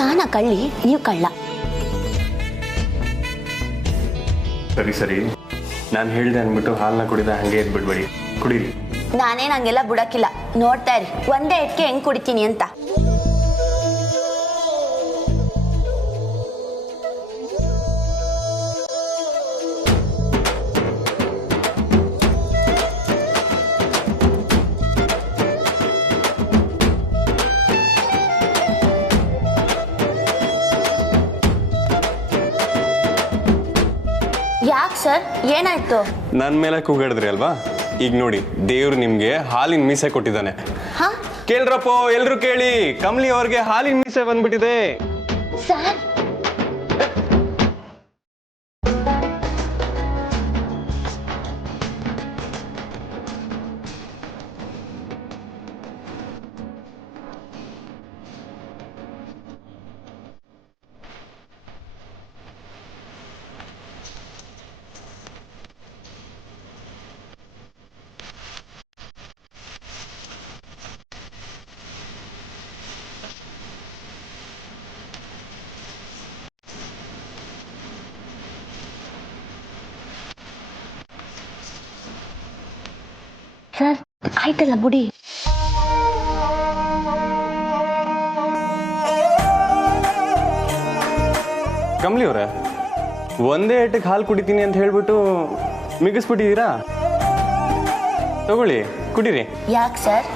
ನಾನ ಕಳ್ಳಿ, ನೀವು ಕಳ್ಳ. ಸರಿ ಸರಿ, ನಾನು ಹೇಳಿದೆ ಅಂದ್ಬಿಟ್ಟು ಹಾಲನ್ನ ಕುಡಿದ ಹಂಗೆ ಇದ್ಬಿಡ್ಬೇಡಿ, ಕುಡೀರಿ. ನಾನೇನು ಹಂಗೆಲ್ಲ ಬಿಡಕ್ಕಿಲ್ಲ, ನೋಡ್ತಾ ಇರಿ ಒಂದೇ ಇಟ್ಕೆ ಹೆಂಗ್ ಕುಡಿತೀನಿ ಅಂತ. ಯಾಕೆ ಸರ್, ಏನಾಯ್ತು? ನನ್ನ ಮೇಲೆ ಕೂಗಾಡಿದ್ರಿ ಅಲ್ವಾ, ಈಗ ನೋಡಿ ದೇವ್ರು ನಿಮ್ಗೆ ಹಾಲಿನ ಮೀಸೆ ಕೊಟ್ಟಿದ್ದಾನೆ. ಕೇಳ್ರಪ್ಪ, ಎಲ್ರು ಕೇಳಿ, ಕಮಲಿ ಅವ್ರಿಗೆ ಹಾಲಿನ ಮೀಸೆ ಬಂದ್ಬಿಟ್ಟಿದೆ. ಸರ್, ಸರ್ ಆಯ್ತಲ್ಲ ಬುಡಿ. ಕಮಲಿ ಅವ್ರೆ, ಒಂದೇ ಏಟಕ್ಕೆ ಹಾಲು ಕುಡಿತೀನಿ ಅಂತ ಹೇಳ್ಬಿಟ್ಟು ಮಿಗಿಸ್ಬಿಟ್ಟಿದ್ದೀರಾ. ತಗೊಳ್ಳಿ, ಕುಡೀರಿ. ಯಾಕೆ ಸರ್,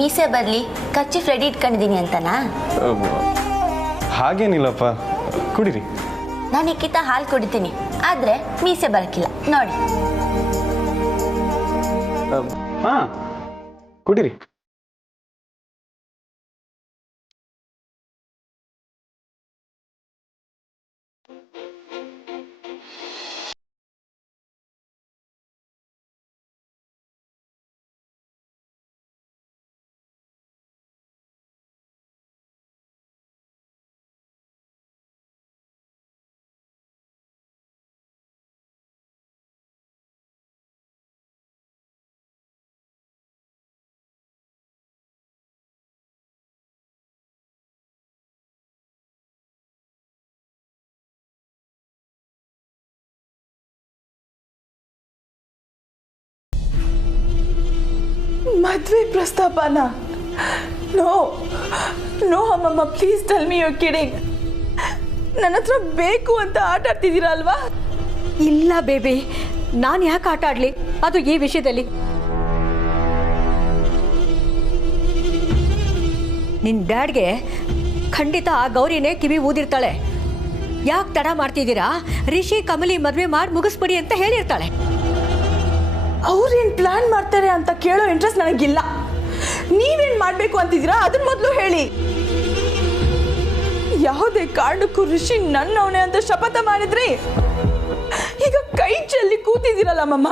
ಮೀಸೆ ಬರ್ಲಿ ಕಚ್ಚಿ ರೆಡಿ ಇಟ್ಕೊಂಡಿದ್ದೀನಿ ಅಂತನಾ? ಹಾಗೇನಿಲ್ಲಪ್ಪ, ಕುಡೀರಿ. ನಾನು ಇಕ್ಕಿತ ಹಾಲು ಕುಡಿತೀನಿ, ಆದ್ರೆ ಮೀಸೆ ಬರಕ್ಕಿಲ್ಲ ನೋಡಿ. ಹಾ, ಕುಡೀರಿ. ಮದುವೆ ಪ್ರಸ್ತಾಪನ? ನೋ ನೋ ಅಮ್ಮಮ್ಮ, please tell me you are kidding. ನನ್ನ ಹತ್ರ ಬೇಕು ಅಂತ ಆಟ ಆಡ್ತಿದ್ದೀರಾ ಅಲ್ವಾ? ಇಲ್ಲ ಬೇಬಿ, ನಾನು ಯಾಕೆ ಆಟ ಆಡ್ಲಿ, ಅದು ಈ ವಿಷಯದಲ್ಲಿ. ನಿನ್ನ ಡ್ಯಾಡ್ಗೆ ಖಂಡಿತ ಆ ಗೌರಿನೇ ಕಿವಿ ಊದಿರ್ತಾಳೆ. ಯಾಕೆ ತಡ ಮಾಡ್ತಿದ್ದೀರಾ, ರಿಷಿ ಕಮಲಿ ಮದುವೆ ಮಾಡಿ ಮುಗಿಸ್ಬಿಡಿ ಅಂತ ಹೇಳಿರ್ತಾಳೆ. ಅವ್ರೇನ್ ಪ್ಲಾನ್ ಮಾಡ್ತಾರೆ ಅಂತ ಕೇಳೋ ಇಂಟ್ರೆಸ್ಟ್ ನನಗಿಲ್ಲ. ನೀವೇನ್ ಮಾಡ್ಬೇಕು ಅಂತಿದ್ದೀರಾ ಅದನ್ನ ಮೊದಲು ಹೇಳಿ. ಯಾವುದೇ ಕಾರಣಕ್ಕೂ ಋಷಿ ನನ್ನವನೇ ಅಂತ ಶಪಥ ಮಾಡಿದ್ರಿ, ಈಗ ಕೈ ಚೆಲ್ಲಿ ಕೂತಿದ್ದೀರಲ್ಲ ಮಮ್ಮ,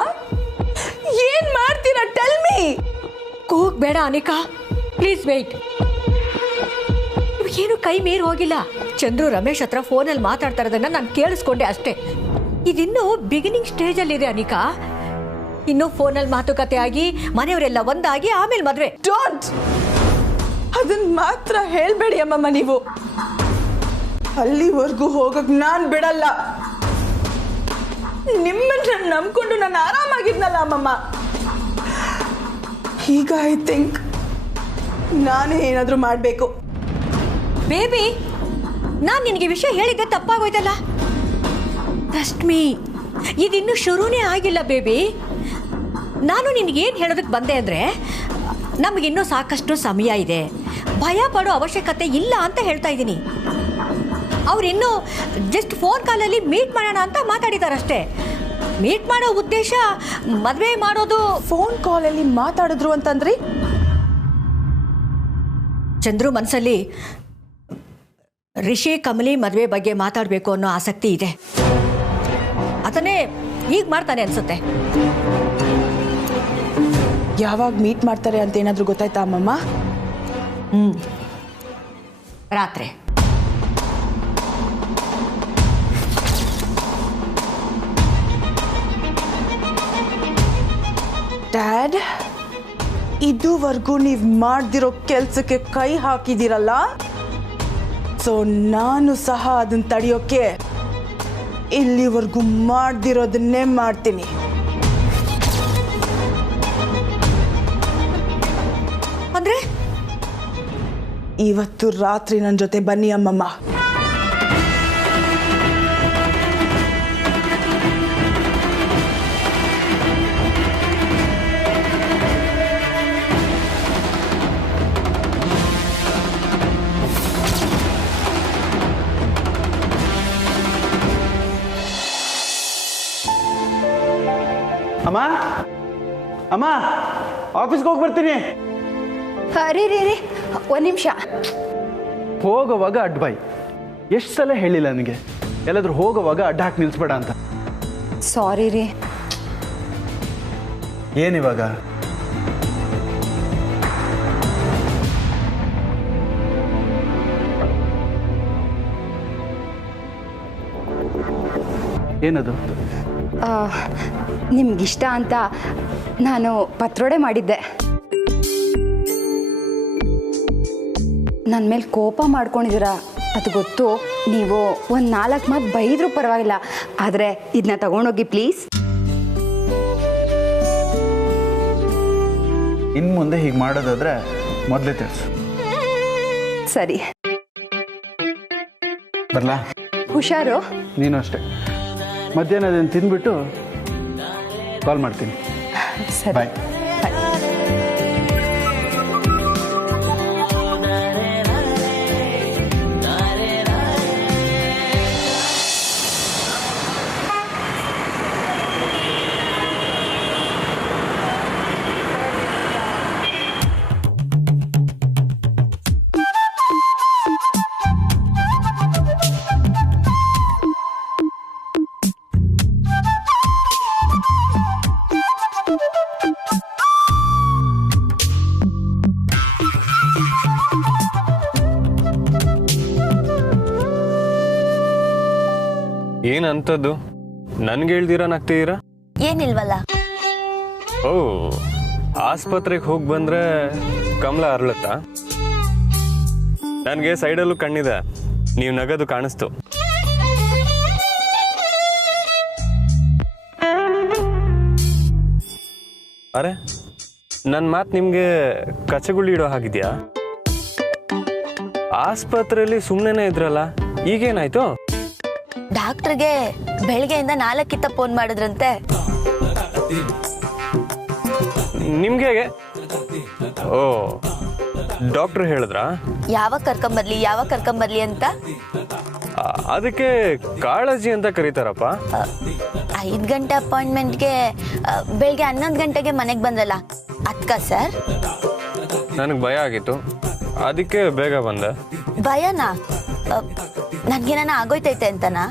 ಏನ್ ಮಾಡ್ತೀರಾ? Tell me. ಕೂಗ್ಬೇಡ ಅನಿಕಾ, ಪ್ಲೀಸ್ ವೇಟ್. ಏನು ಕೈ ಮೀರಿ ಹೋಗಿಲ್ಲ. ಚಂದ್ರು ರಮೇಶ್ ಹತ್ರ ಫೋನಲ್ಲಿ ಮಾತಾಡ್ತಾ ಇರೋದನ್ನ ನಾನು ಕೇಳಿಸ್ಕೊಂಡೆ ಅಷ್ಟೇ. ಇದಿನ್ನೂ ಬಿಗಿನಿಂಗ್ ಸ್ಟೇಜಲ್ಲಿದೆ ಅನಿಕಾ. ಇನ್ನು ಫೋನಲ್ಲಿ ಮಾತುಕತೆ ಆಗಿ ಮನೆಯವರೆಲ್ಲ ಒಂದಾಗಿ ಆಮೇಲೆ ಮದುವೆ. ಡೋಂಟ್, ಅದನ್ನ ಮಾತ್ರ ಹೇಳ್ಬೇಡಿ ಅಮ್ಮಮ್ಮ. ನೀವು ಅಲ್ಲಿವರೆಗೂ ಹೋಗಕ್ ನಾನ್ ಬಿಡಲ್ಲ. ನಿಮ್ಮನ್ನ ನಂಬ್ಕೊಂಡು ನಾನು ಆರಾಮಾಗಿದ್ನಲ್ಲ ಅಮ್ಮಮ್ಮ, ಈಗ ಐ ಥಿಂಕ್ ನಾನೇ ಏನಾದ್ರೂ ಮಾಡ್ಬೇಕು. ಬೇಬಿ, ನಾನು ನಿನಗೆ ವಿಷಯ ಹೇಳಿದ್ದೆ ತಪ್ಪಾಗೋಯ್ತಲ್ಲ. ಟ್ರಸ್ಟ್ ಮೀ, ಇದಿನ್ನೂ ಶುರುನೇ ಆಗಿಲ್ಲ ಬೇಬಿ. ನಾನು ನಿನಗೇನು ಹೇಳೋದಕ್ಕೆ ಬಂದೆ ಅಂದರೆ, ನಮಗಿನ್ನೂ ಸಾಕಷ್ಟು ಸಮಯ ಇದೆ, ಭಯ ಪಡೋ ಅವಶ್ಯಕತೆ ಇಲ್ಲ ಅಂತ ಹೇಳ್ತಾ ಇದ್ದೀನಿ. ಅವರಿನ್ನೂ ಜಸ್ಟ್ ಫೋನ್ ಕಾಲಲ್ಲಿ ಮೀಟ್ ಮಾಡೋಣ ಅಂತ ಮಾತಾಡಿದಾರಷ್ಟೇ. ಮೀಟ್ ಮಾಡೋ ಉದ್ದೇಶ ಮದುವೆ ಮಾಡೋದು. ಫೋನ್ ಕಾಲಲ್ಲಿ ಮಾತಾಡಿದ್ರು ಅಂತಂದ್ರಿ? ಚಂದ್ರು ಮನಸ್ಸಲ್ಲಿ ರಿಷಿ ಕಮಲಿ ಮದುವೆ ಬಗ್ಗೆ ಮಾತಾಡಬೇಕು ಅನ್ನೋ ಆಸಕ್ತಿ ಇದೆ. ಅದನ್ನೇ ಈಗ ಮಾಡ್ತಾನೆ ಅನ್ಸುತ್ತೆ. ಯಾವಾಗ ಮೀಟ್ ಮಾಡ್ತಾರೆ ಅಂತ ಏನಾದರೂ ಗೊತ್ತಾಯ್ತಾ ಅಮ್ಮಮ್ಮ? ರಾತ್ರಿ. ಡ್ಯಾಡ್, ಇದುವರೆಗೂ ನೀವು ಮಾಡ್ದಿರೋ ಕೆಲ್ಸಕ್ಕೆ ಕೈ ಹಾಕಿದಿರಲ್ಲ, ಸೊ ನಾನು ಸಹ ಅದನ್ನ ತಡೆಯೋಕೆ ಇಲ್ಲಿವರೆಗೂ ಮಾಡ್ದಿರೋದನ್ನೇ ಮಾಡ್ತೀನಿ. ಅಂದ್ರೆ ಇವತ್ತು ರಾತ್ರಿ ನನ್ನ ಜೊತೆ ಬನ್ನಿ ಅಮ್ಮಮ್ಮ. ಅಮ್ಮ ಅಮ್ಮ ಆಫೀಸ್ಗೆ ಹೋಗಿ ಬರ್ತೀನಿ. ರೀ ರೀ ರೀ ಒಂದು ನಿಮಿಷ. ಹೋಗುವಾಗ ಅಡ್ಡ ಬಾಯ್. ಎಷ್ಟು ಸಲ ಹೇಳಿಲ್ಲ ನನಗೆ ಎಲ್ಲಾದ್ರೂ ಹೋಗುವಾಗ ಅಡ್ಡ ಹಾಕಿ ನಿಲ್ಲಿಸ್ಬೇಡ ಅಂತ. ಸಾರಿ ರೀ. ಏನಿವಾಗ? ಏನದು? ನಿಮ್ಗಿಷ್ಟ ಅಂತ ನಾನು ಪತ್ರೊಡೆ ಮಾಡಿದ್ದೆ. ನನ್ನ ಮೇಲೆ ಕೋಪ ಮಾಡ್ಕೊಂಡಿದ್ದೀರಾ ಅದು ಗೊತ್ತು. ನೀವು ಒಂದು 4 ಮಾತು ಬೈದರೂ ಪರವಾಗಿಲ್ಲ, ಆದರೆ ಇದನ್ನ ತಗೊಂಡೋಗಿ ಪ್ಲೀಸ್. ಇನ್ನು ಮುಂದೆ ಹೀಗೆ ಮಾಡೋದಾದ್ರೆ ಮೊದಲೇ ತಿಳಿಸು. ಸರಿ, ಬರಲಾ? ಹುಷಾರು. ನೀನು ಅಷ್ಟೇ. ಮಧ್ಯಾಹ್ನ ಅದನ್ನು ತಿಂದ್ಬಿಟ್ಟು ಕಾಲ್ ಮಾಡ್ತೀನಿ. ಸರಿ, ಬಾಯ್. ಏನಂತದ್ದು? ನನ್ಗೆ ಹೇಳ್ದಿರಾ ನಗ್ತಿದ್ದೀರಾ? ಏನಿಲ್ವಲ್ಲ. ಓ, ಆಸ್ಪತ್ರೆಗೆ ಹೋಗಿ ಬಂದ್ರೆ ಕಮಲ ಅರಳುತ್ತಾ? ನನಗೆ ಸೈಡಲ್ಲೂ ಕಣ್ಣಿದೆ, ನೀವು ನಗದು ಕಾಣಿಸ್ತು. ಅರೆ, ನನ್ನ ಮಾತು ನಿಮಗೆ ಕಚಗುಳಿ ಇಡೋ ಹಾಗಿದೆಯಾ? ಆಸ್ಪತ್ರೆಯಲ್ಲಿ ಸುಮ್ಮನೆ ಇದ್ರಲ್ಲ, ಈಗೇನಾಯ್ತು? ಡಾಕ್ಟ್ರಿಗೆ ಬೆಳಗ್ಗೆಯಿಂದ 4 ಫೋನ್ ಮಾಡಿದ್ರಂತೆ. ನಿಮ್ಗೆ ಹೇಗೆ? ಓ, ಡಾಕ್ಟ್ರ್ ಹೇಳಿದ್ರಾ ಯಾವಾಗ ಕರ್ಕೊಂಬರ್ಲಿ ಅಂತ? ಅದಕ್ಕೆ ಕಾಳಜಿ ಅಂತ ಕರೀತಾರಪ್ಪ. 5 ಗಂಟೆ ಅಪಾಯಿಂಟ್ಮೆಂಟ್ಗೆ ಬೆಳಗ್ಗೆ 11 ಗಂಟೆಗೆ ಮನೆಗೆ ಬಂದ್ರಲ್ಲ, ಅದ್ಕ ಸರ್? ನನಗೆ ಭಯ ಆಗಿತ್ತು, ಅದಕ್ಕೆ ಬೇಗ ಬಂದೆ. ಭಯನಾ? ನನ್ಗೇನ ಆಗೋಯ್ತೈತೆ ಅಂತನಾ?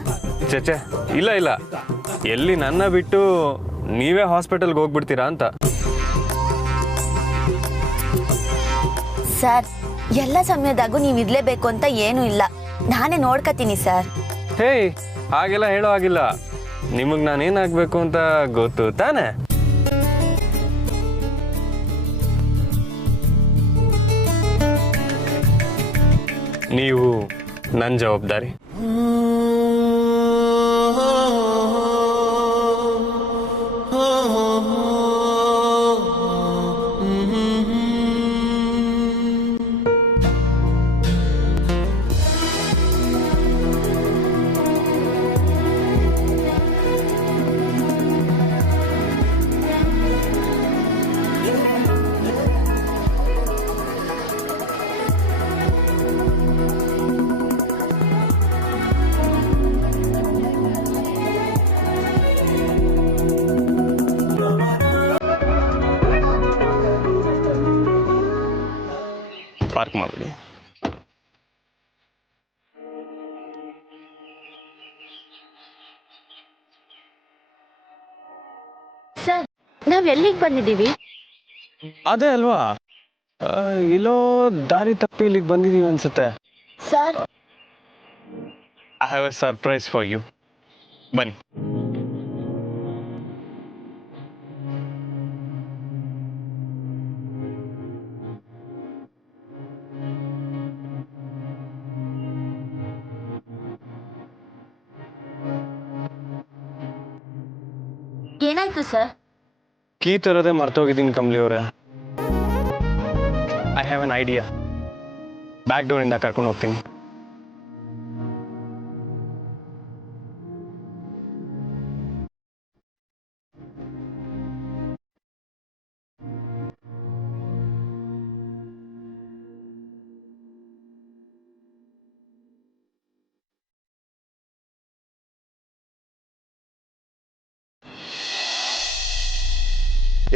ಚೇಚೆ, ಇಲ್ಲ, ಎಲ್ಲಿ ನನ್ನ ಬಿಟ್ಟು ನೀವೇ ಹಾಸ್ಪಿಟಲ್ಗೆ ಹೋಗ್ಬಿಡ್ತೀರಾ ಅಂತ. ಸರ್, ಎಲ್ಲ ಸಮಯದಾಗೂ ನೀವು ಇರ್ಲೇಬೇಕು ಅಂತ ಏನೂ ಇಲ್ಲ, ನಾನೇ ನೋಡ್ಕತೀನಿ ಸರ್. ಹೇಯ್, ಹಾಗೆಲ್ಲ ಹೇಳೋ ಹಾಗಿಲ್ಲ. ನಿಮಗೆ ನಾನೇನಾಗಬೇಕು ಅಂತ ಗೊತ್ತು ತಾನೆ? ನೀವು ನನ್ನ ಜವಾಬ್ದಾರಿ. ಪಾರ್ಕ್ ಮಾಡಿ. ಸರ್, ನಾವ್ ಎಲ್ಲಿಗೆ ಬಂದಿದ್ದೀವಿ? ಅದೇ ಅಲ್ವಾ, ಇಲ್ಲೋ ದಾರಿ ತಪ್ಪಿ ಇಲ್ಲಿಗೆ ಬಂದಿದೀವಿ ಅನ್ಸುತ್ತೆ. Sir, I have a surprise for you. ಬನ್ನಿ. ಏನಾಯ್ತು ಸರ್? ಕೀ ತರದೇ ಮರ್ತೋಗಿದ್ದೀನಿ ಕಮಲಿ ಅವರೇ. I have an idea. Back ಡೋರಿಂದ ಕರ್ಕೊಂಡು ಹೋಗ್ತೀನಿ.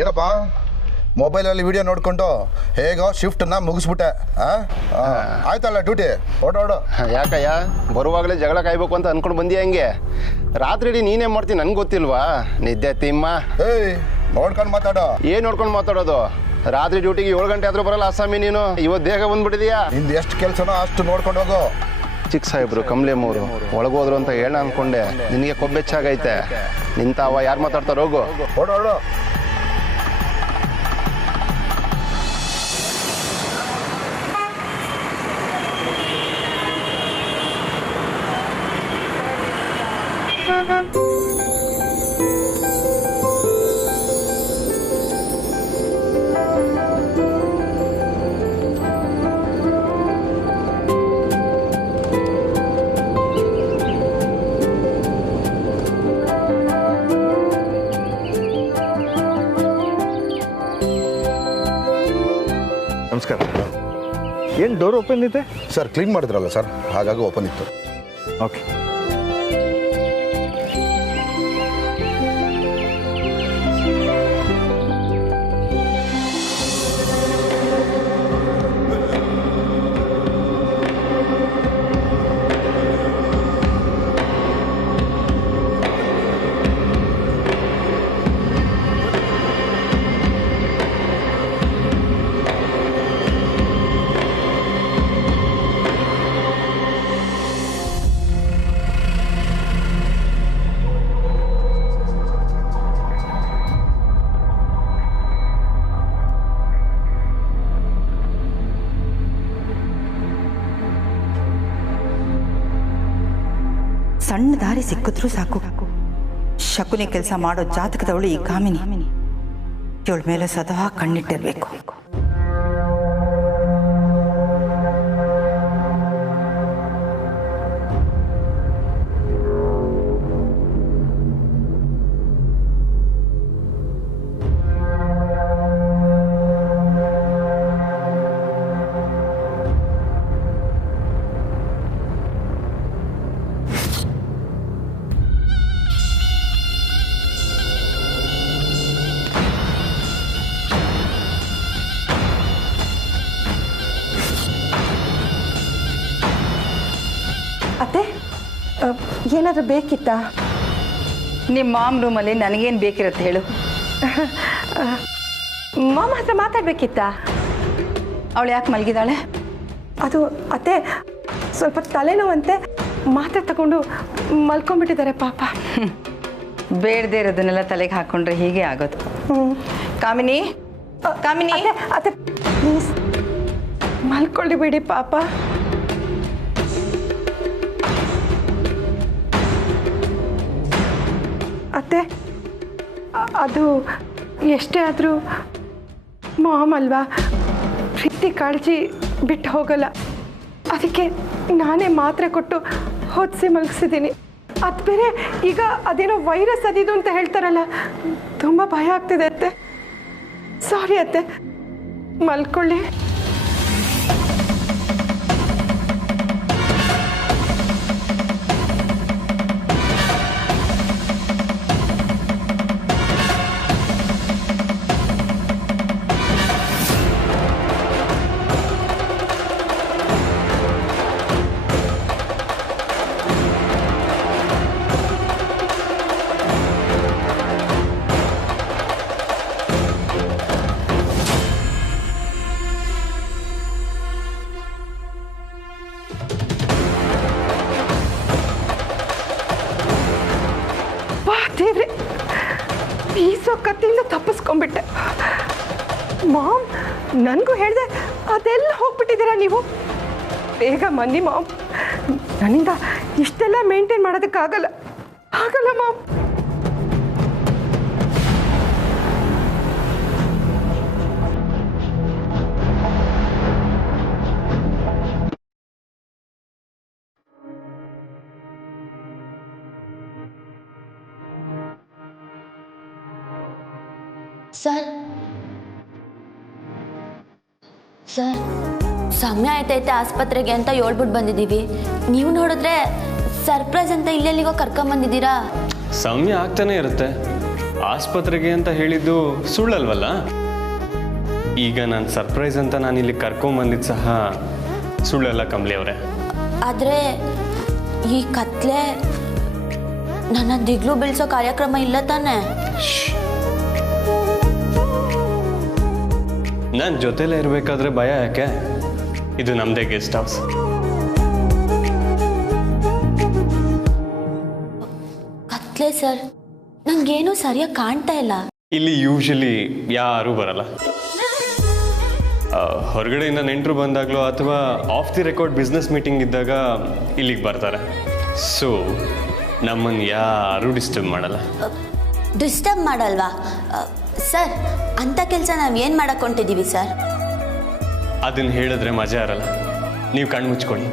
ಏನಪ್ಪ ಮೊಬೈಲಲ್ಲಿ ವಿಡಿಯೋ ನೋಡಿಕೊಂಡು ಹೇಗೋ ಶಿಫ್ಟನ್ನ ಮುಗಿಸ್ಬಿಟ್ಟೆ. ಆಯ್ತಲ್ಲ ಡ್ಯೂಟಿ, ಓಡೋಡು. ಯಾಕಯ್ಯ ಬರುವಾಗಲೇ ಜಗಳ ಕಾಯ್ಬೇಕು ಅಂತ ಅನ್ಕೊಂಡು ಬಂದಿ ಹಂಗೆ? ರಾತ್ರಿ ಇಡೀ ನೀನೇ ಮಾಡ್ತೀನಿ ನನ್ಗೆ ಗೊತ್ತಿಲ್ವಾ? ನಿದ್ದೆ ತಿಮ್ಮ. ಏಯ್ ನೋಡ್ಕೊಂಡು ಮಾತಾಡೋ. ಏನು ನೋಡ್ಕೊಂಡು ಮಾತಾಡೋದು? ರಾತ್ರಿ ಡ್ಯೂಟಿಗೆ 7 ಗಂಟೆ ಆದರೂ ಬರಲ್ಲ ಅಸ್ಸಾಮಿ ನೀನು. ಇವತ್ತು ಬೇಗ ಬಂದ್ಬಿಟ್ಟಿದೀಯಾ. ನಿಂದು ಎಷ್ಟು ಕೆಲಸನೋ ಅಷ್ಟು ನೋಡ್ಕೊಂಡು ಹೋಗು. ಚಿಕ್ಕ ಸಾಹೇಬ್ರು ಕಮಲೇಮ್ಮವರು ಒಳಗೋದ್ರು ಅಂತ ಹೇಳ ಅನ್ಕೊಂಡೆ. ನಿನಗೆ ಕೊಬ್ಬೆಚ್ಚಾಗೈತೆ. ನಿಂತಾವ ಯಾರು ಮಾತಾಡ್ತಾರೋ ಹೋಗು. ಓಡೋಡು. ನಮಸ್ಕಾರ. ಏನು ಡೋರ್ ಓಪನ್ ಇದೆ ಸರ್? ಕ್ಲೀನ್ ಮಾಡಿದ್ರಲ್ಲ ಸರ್, ಹಾಗಾಗಿ ಓಪನ್ ಇತ್ತು. ಓಕೆ. ಸಣ್ಣ ದಾರಿ ಸಿಕ್ಕಿದ್ರೂ ಸಾಕು. ಶಕುನಿ ಕೆಲಸ ಮಾಡೋ ಜಾತಕದವಳು ಈ ಕಾಮಿನಿ. ಇವಳ ಮೇಲೆ ಸದಾ ಕಣ್ಣಿಟ್ಟಿರ್ಬೇಕು. ಅತ್ತೆ, ಏನಾದರೂ ಬೇಕಿತ್ತಾ? ನಿಮ್ಮ ಮಾಮ್ ರೂಮಲ್ಲಿ ನನಗೇನು ಬೇಕಿರುತ್ತೆ ಹೇಳು. ಮಾಮ ಹತ್ರ ಮಾತಾಡಬೇಕಿತ್ತಾ? ಅವಳು ಯಾಕೆ ಮಲಗಿದಾಳೆ? ಅದು ಅತ್ತೆ, ಸ್ವಲ್ಪ ತಲೆನೋವಂತೆ ಮಾತ್ರೆ ತಗೊಂಡು ಮಲ್ಕೊಂಡ್ಬಿಟ್ಟಿದ್ದಾರೆ ಪಾಪ. ಬೇಡದೇ ಇರೋದನ್ನೆಲ್ಲ ತಲೆಗೆ ಹಾಕ್ಕೊಂಡ್ರೆ ಹೀಗೆ ಆಗೋದು. ಕಾಮಿನಿ, ಕಾಮಿನಿ, ಅತ್ತೆ ಪ್ಲೀಸ್ ಮಲ್ಕೊಳ್ಳಿ ಬಿಡಿ ಪಾಪ. ಅತ್ತೆ, ಅದು ಎಷ್ಟೇ ಆದರೂ ಮಾಮ್ ಅಲ್ವಾ, ಪ್ರೀತಿ ಕಾಳಜಿ ಬಿಟ್ಟು ಹೋಗಲ್ಲ. ಅದಕ್ಕೆ ನಾನೇ ಮಾತ್ರೆ ಕೊಟ್ಟು ಹೊದಿಸಿ ಮಲಗಿಸಿದ್ದೀನಿ. ಅದು ಬೇರೆ ಈಗ ಅದೇನೋ ವೈರಸ್ ಅದಿದು ಅಂತ ಹೇಳ್ತಾರಲ್ಲ, ತುಂಬ ಭಯ ಆಗ್ತಿದೆ ಅತ್ತೆ. ಸಾರಿ ಅತ್ತೆ, ಮಲ್ಕೊಳ್ಳಿ. ದೇವ್ರೆ, ಬೀಸೋ ಕತ್ತಿಂದ ತಪ್ಪಿಸ್ಕೊಂಡ್ಬಿಟ್ಟೆ. ಮಾಮ್, ನನಗೂ ಹೇಳಿದೆ, ಅದೆಲ್ಲ ಹೋಗ್ಬಿಟ್ಟಿದ್ದೀರಾ ನೀವು. ಬೇಗ ಮನ್ನಿ ಮಾಮ್, ನನ್ನಿಂದ ಇಷ್ಟೆಲ್ಲ ಮೇಂಟೈನ್ ಮಾಡೋದಕ್ಕಾಗಲ್ಲ. ಆಗಲ್ಲ ಮಾಮ್. ಸರ್ ಸರ್ ಸಮಯ ಆಯ್ತೈತೆ ಆಸ್ಪತ್ರೆಗೆ ಅಂತ ಹೇಳ್ಬಿಟ್ಟು ಬಂದಿದ್ದೀವಿ. ನೀವು ನೋಡಿದ್ರೆ ಸರ್ಪ್ರೈಸ್ ಅಂತ ಇಲ್ಲೆಲ್ಲಿಗೋ ಕರ್ಕೊಂಬಂದಿದ್ದೀರಾ. ಸಮಯ ಆಗ್ತಾನೆ ಇರುತ್ತೆ. ಆಸ್ಪತ್ರೆಗೆ ಅಂತ ಹೇಳಿದ್ದು ಸುಳ್ಳಲ್ವಲ್ಲ. ಈಗ ನಾನು ಸರ್ಪ್ರೈಸ್ ಅಂತ ನಾನು ಇಲ್ಲಿ ಕರ್ಕೊಂಬಂದಿದ್ದು ಸಹ ಸುಳ್ಳಲ್ಲ ಕಮಲಿ ಅವರೇ. ಆದರೆ ಈ ಕತ್ಲೆ ನನ್ನ ದಿಗ್ಲು ಬೀಳ್ಸೋ ಕಾರ್ಯಕ್ರಮ ಇಲ್ಲ ತಾನೆ? ನಾನು ಜೊತೆಲೇ ಇರಬೇಕಾದ್ರೆ ಭಯ ಯಾಕೆ? ಇದು ನಮ್ಮದೇ ಗೆಸ್ಟ್ ಹೌಸ್. ಕತ್ಲೆ ಸರ್, ನಂಗೇನು ಸರಿಯಾಗಿ ಕಾಣ್ತಾ ಇಲ್ಲ. ಇಲ್ಲಿ ಯೂಶಲಿ ಯಾರೂ ಬರಲ್ಲ. ಹೊರಗಡೆಯಿಂದ ನೆಂಟರು ಬಂದಾಗಲೋ ಅಥವಾ of the record business meeting ಇದ್ದಾಗ ಇಲ್ಲಿಗೆ ಬರ್ತಾರೆ. ಸೊ ನಮ್ಮನ್ನು ಯಾರೂ ಡಿಸ್ಟರ್ಬ್ ಮಾಡಲ್ಲ. ಡಿಸ್ಟರ್ಬ್ ಮಾಡಲ್ವಾ ಸರ್? ಅಂಥ ಕೆಲಸ ನಾವು ಏನು ಮಾಡಕ್ಕೆ ಹೊಂಟಿದ್ದೀವಿ ಸರ್? ಅದನ್ನು ಹೇಳಿದ್ರೆ ಮಜಾ ಇರಲ್ಲ. ನೀವು ಕಣ್ಣು ಮುಚ್ಕೊಳ್ಳಿ.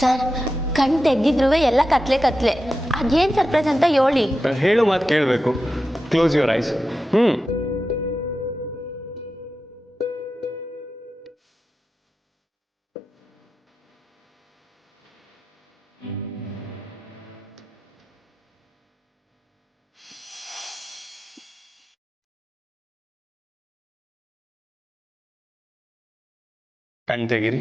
ಸರ್ ಕಣ್ ತೆಗ್ದಿದ್ರು ಎಲ್ಲ ಕತ್ಲೆ ಕತ್ಲೆ. ಅದೇನು ಸರ್ಪ್ರೈಸ್ ಅಂತ ಹೇಳಿ. ಹೇಳೋ ಮಾತು ಕೇಳಬೇಕು. Close your eyes. ಕಣ್ ತೆಗೀರಿ.